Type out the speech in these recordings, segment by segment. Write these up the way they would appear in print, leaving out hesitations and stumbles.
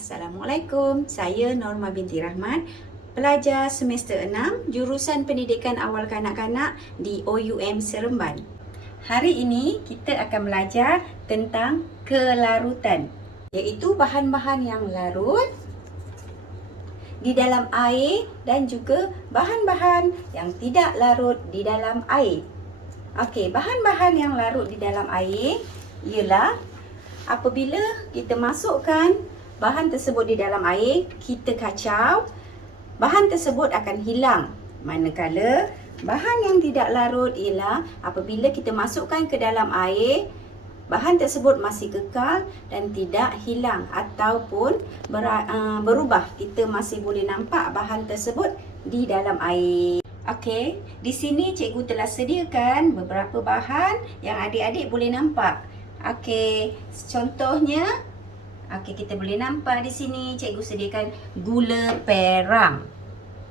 Assalamualaikum, saya Norma binti Rahman, pelajar semester 6 jurusan Pendidikan Awal Kanak-Kanak di OUM Seremban. Hari ini kita akan belajar tentang kelarutan, iaitu bahan-bahan yang larut di dalam air dan juga bahan-bahan yang tidak larut di dalam air. Okey, bahan-bahan yang larut di dalam air ialah apabila kita masukkan bahan tersebut di dalam air, kita kacau, bahan tersebut akan hilang. Manakala bahan yang tidak larut ialah apabila kita masukkan ke dalam air, bahan tersebut masih kekal dan tidak hilang ataupun berubah. Kita masih boleh nampak bahan tersebut di dalam air. Okey, di sini cikgu telah sediakan beberapa bahan yang adik-adik boleh nampak. Okey, contohnya, kita boleh nampak di sini cikgu sediakan gula perang.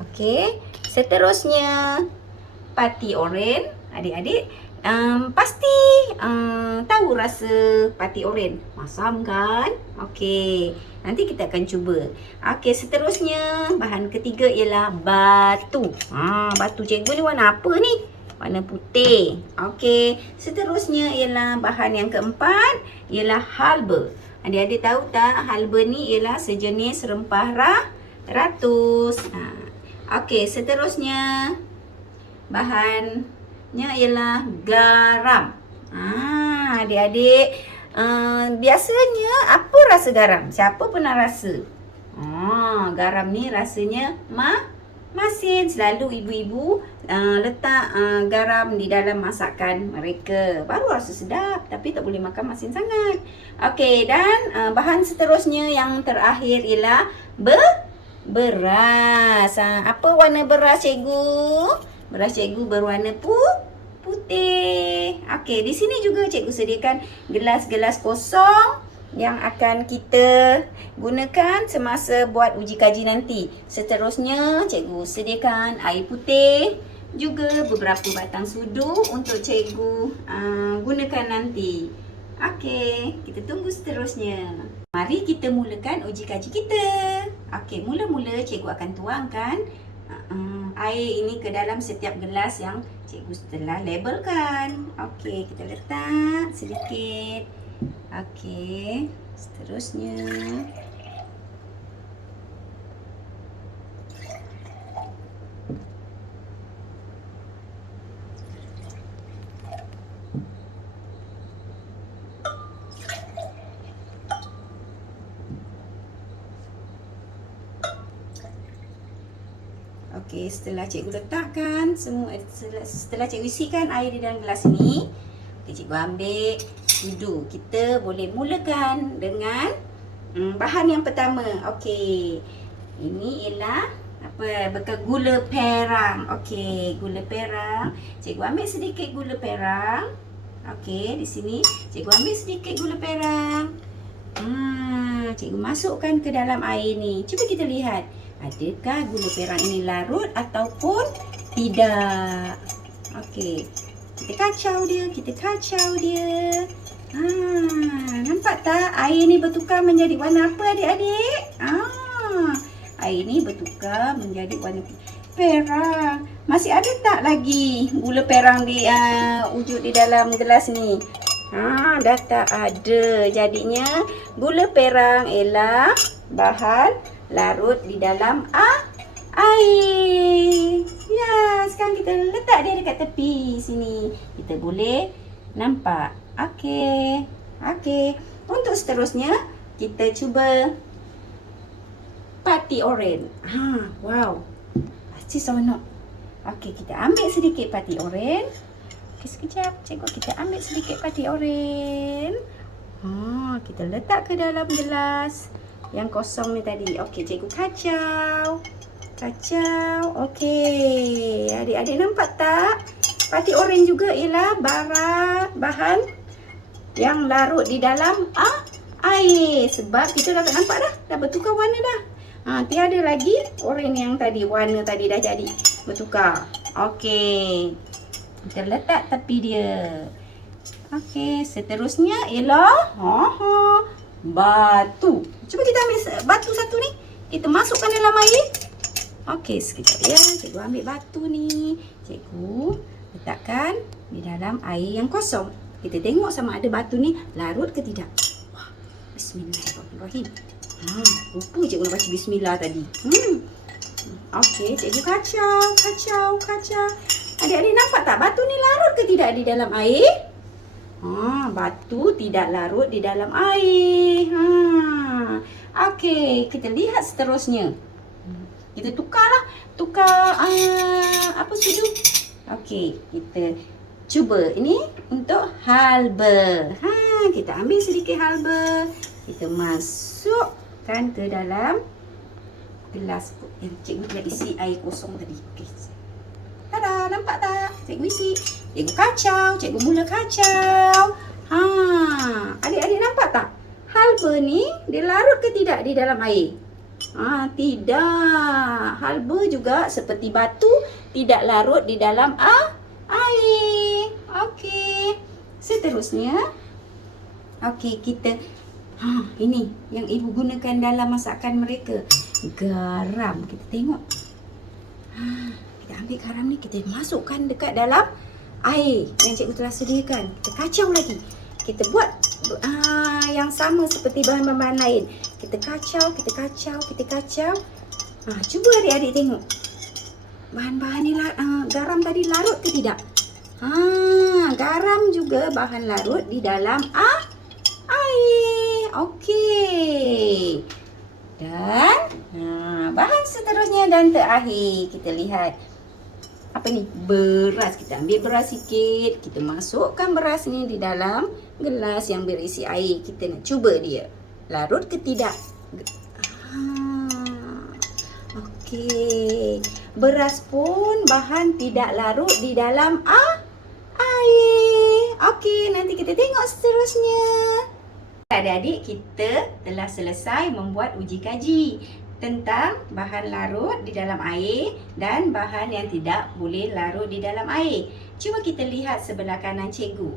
Okey, seterusnya pati oren. Adik-adik pasti tahu rasa pati oren. Masam kan? Okey, nanti kita akan cuba. Okey, seterusnya bahan ketiga ialah batu. Batu cikgu ni warna apa ni? Warna putih. Okey, seterusnya ialah bahan yang keempat ialah halba. Adik-adik tahu tak, halba ni ialah sejenis rempah ratus. Okey, seterusnya bahannya ialah garam. Adik-adik, biasanya apa rasa garam? Siapa pernah rasa? Garam ni rasanya masin. Selalu ibu-ibu letak garam di dalam masakan mereka. Baru rasa sedap, tapi tak boleh makan masin sangat. Okey, dan bahan seterusnya yang terakhir ialah beras. Apa warna beras cikgu? Beras cikgu berwarna putih. Okey, di sini juga cikgu sediakan gelas-gelas kosong yang akan kita gunakan semasa buat uji kaji nanti. Seterusnya cikgu sediakan air putih, juga beberapa batang sudu untuk cikgu gunakan nanti. Okey, kita tunggu seterusnya. Mari kita mulakan uji kaji kita. Okey, mula-mula cikgu akan tuangkan air ini ke dalam setiap gelas yang cikgu telah labelkan. Okey, kita letak sedikit. Okey, seterusnya okey, setelah cikgu letakkan semua, setelah cikgu isikan air di dalam gelas ini, cikgu ambil sudu. Kita boleh mulakan dengan bahan yang pertama. Okey, ini ialah bekal gula perang. Okey, gula perang. Cikgu ambil sedikit gula perang. Okey, di sini cikgu ambil sedikit gula perang. Cikgu masukkan ke dalam air ni. Cuba kita lihat, adakah gula perang ini larut ataupun tidak. Okey, kita kacau dia. Nampak tak air ni bertukar menjadi warna apa adik-adik? Air ni bertukar menjadi warna perang. Masih ada tak lagi gula perang di wujud di dalam gelas ni? Dah tak ada. Jadinya gula perang ialah bahan larut di dalam air. Ya, sekarang kita letak dia dekat tepi sini. Kita boleh nampak. Okey. Untuk seterusnya kita cuba pati oren. Wow. Pasti seronok. Okey, kita ambil sedikit pati oren. Okey, sekejap. Cikgu, kita ambil sedikit pati oren. Kita letak ke dalam gelas yang kosong ni tadi. Okey, cikgu kacau. Okey, adik-adik nampak tak? Pati oren juga ialah bahan yang larut di dalam air. Sebab kita dah nampak dah bertukar warna dah. Tiada lagi oren yang tadi, warna tadi dah jadi bertukar. Okey, kita letak tepi dia. Okey, seterusnya ialah batu. Cuba kita ambil batu satu ni. Kita masukkan dalam air. Okey, sekejap ya. Cikgu ambil batu ni. Cikgu letakkan di dalam air yang kosong. Kita tengok sama ada batu ni larut ke tidak. Wah, bismillahirrahmanirrahim. Lupa cikgu nak baca bismillah tadi. Okey, cikgu kacau. Adik-adik nampak tak batu ni larut ke tidak di dalam air? Batu tidak larut di dalam air. Okey, kita lihat seterusnya. Kita tukar apa sudu? Okey, kita cuba ini untuk halba. Kita ambil sedikit halba. Kita masukkan ke dalam gelas yang cikgu telah isi air kosong tadi. Okey. Tada, nampak tak? Cikgu isi. Cikgu kacau, cikgu mula kacau. Adik-adik nampak tak? Halba ni dia larut ke tidak di dalam air? Tidak. Halba juga seperti batu tidak larut di dalam air. Okey. Seterusnya, okey, kita ini yang ibu gunakan dalam masakan mereka. Garam. Kita tengok. Kita ambil garam ni, kita masukkan dekat dalam air yang cikgu telah sediakan. Kita kacau lagi. Kita buat yang sama seperti bahan-bahan lain. Kita kacau. Cuba adik-adik tengok. Bahan-bahan ni garam tadi larut ke tidak? Garam juga bahan larut di dalam air. Okey. Dan bahan seterusnya dan terakhir kita lihat. Apa ni? Beras. Kita ambil beras sikit. Kita masukkan beras ni di dalam gelas yang berisi air. Kita nak cuba dia larut ke tidak. Okey. Beras pun bahan tidak larut di dalam air. Okey, nanti kita tengok seterusnya. Adik-adik, kita telah selesai membuat uji kaji tentang bahan larut di dalam air dan bahan yang tidak boleh larut di dalam air. Cuba kita lihat sebelah kanan cikgu.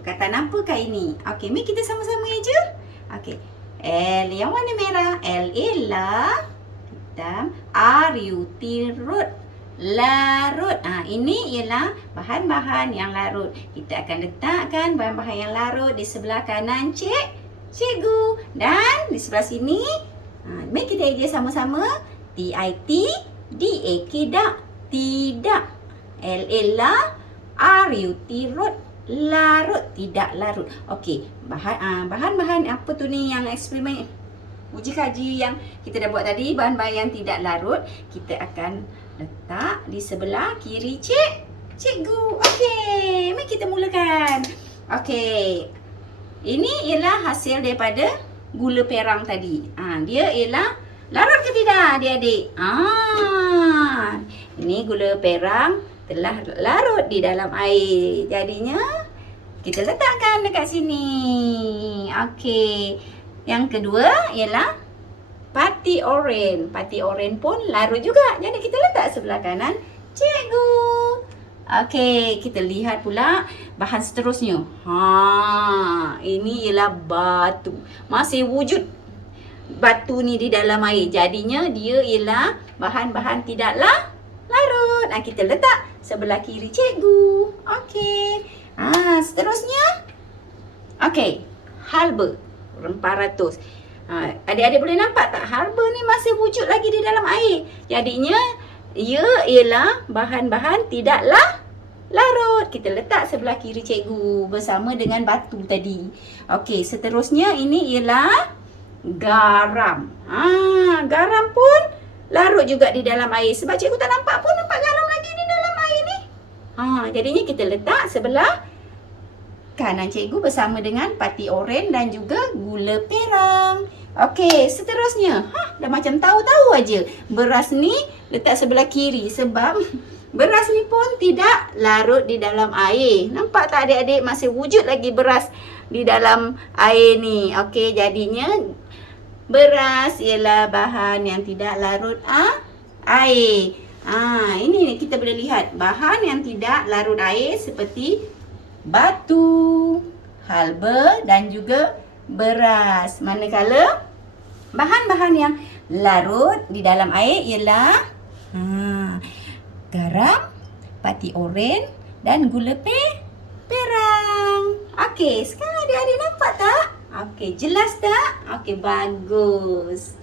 Perkataan apakah ini? Okey, mari kita sama-sama aja. Okey. L yang warna merah. L ialah hitam. R U T rut. Larut. Ini ialah bahan-bahan yang larut. Kita akan letakkan bahan-bahan yang larut di sebelah kanan cikgu. Dan di sebelah sini, mari kita eja sama-sama. T-I-T-D-A-K tidak. L-L-A R-U-T rut. Larut, tidak larut. Okey, bahan-bahan apa tu ni yang eksperimen uji kaji yang kita dah buat tadi, bahan-bahan yang tidak larut, kita akan letak di sebelah kiri cikgu. Okey, mari kita mulakan. Okey. Ini ialah hasil daripada gula perang tadi. Dia ialah larut ke tidak adik-adik? Ini gula perang telah larut di dalam air. Jadinya kita letakkan dekat sini. Okey. Yang kedua ialah pati oren. Pati oren pun larut juga. Jadi kita letak sebelah kanan cikgu. Okey, kita lihat pula bahan seterusnya. Ini ialah batu. Masih wujud batu ni di dalam air. Jadinya dia ialah bahan-bahan tidaklah larut. Kita letak sebelah kiri cikgu. Okey. Seterusnya. Okey, halba rempah ratus. Adik-adik boleh nampak tak? Halba ni masih wujud lagi di dalam air. Jadinya ia ialah bahan-bahan tidaklah larut. Kita letak sebelah kiri cikgu bersama dengan batu tadi. Okey, seterusnya ini ialah garam. Garam pun larut juga di dalam air. Sebab cikgu tak nampak pun nampak garam lagi di dalam air ni. Jadinya kita letak sebelah kanan cikgu bersama dengan pati oren dan juga gula perang. Okey, seterusnya. Dah macam tahu-tahu aja. Beras ni letak sebelah kiri sebab beras ni pun tidak larut di dalam air. Nampak tak adik-adik? Masih wujud lagi beras di dalam air ni. Okey, jadinya beras ialah bahan yang tidak larut air. Ini kita boleh lihat bahan yang tidak larut air seperti batu, halba dan juga beras. Manakala Bahan-bahan yang larut di dalam air ialah garam, pati oren dan gula perang. Okey, sekarang adik-adik nampak tak? Okey, jelas tak? Okey, bagus.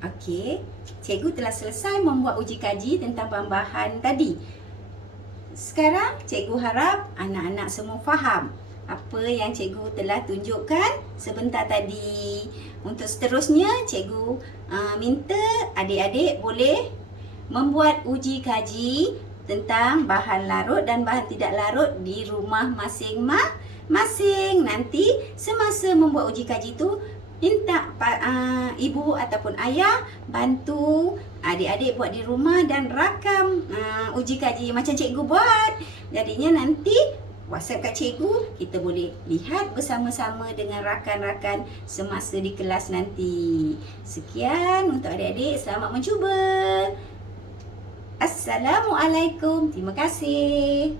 Okey, cikgu telah selesai membuat uji kaji tentang bahan-bahan tadi. Sekarang cikgu harap anak-anak semua faham apa yang cikgu telah tunjukkan sebentar tadi. Untuk seterusnya, cikgu minta adik-adik boleh membuat uji kaji tentang bahan larut dan bahan tidak larut di rumah masing-masing. Nanti semasa membuat uji kaji tu, minta ibu ataupun ayah bantu adik-adik buat di rumah dan rakam uji kaji macam cikgu buat. Jadinya nanti WhatsApp kat cikgu, kita boleh lihat bersama-sama dengan rakan-rakan semasa di kelas nanti. Sekian untuk adik-adik, selamat mencuba. Assalamualaikum. Terima kasih.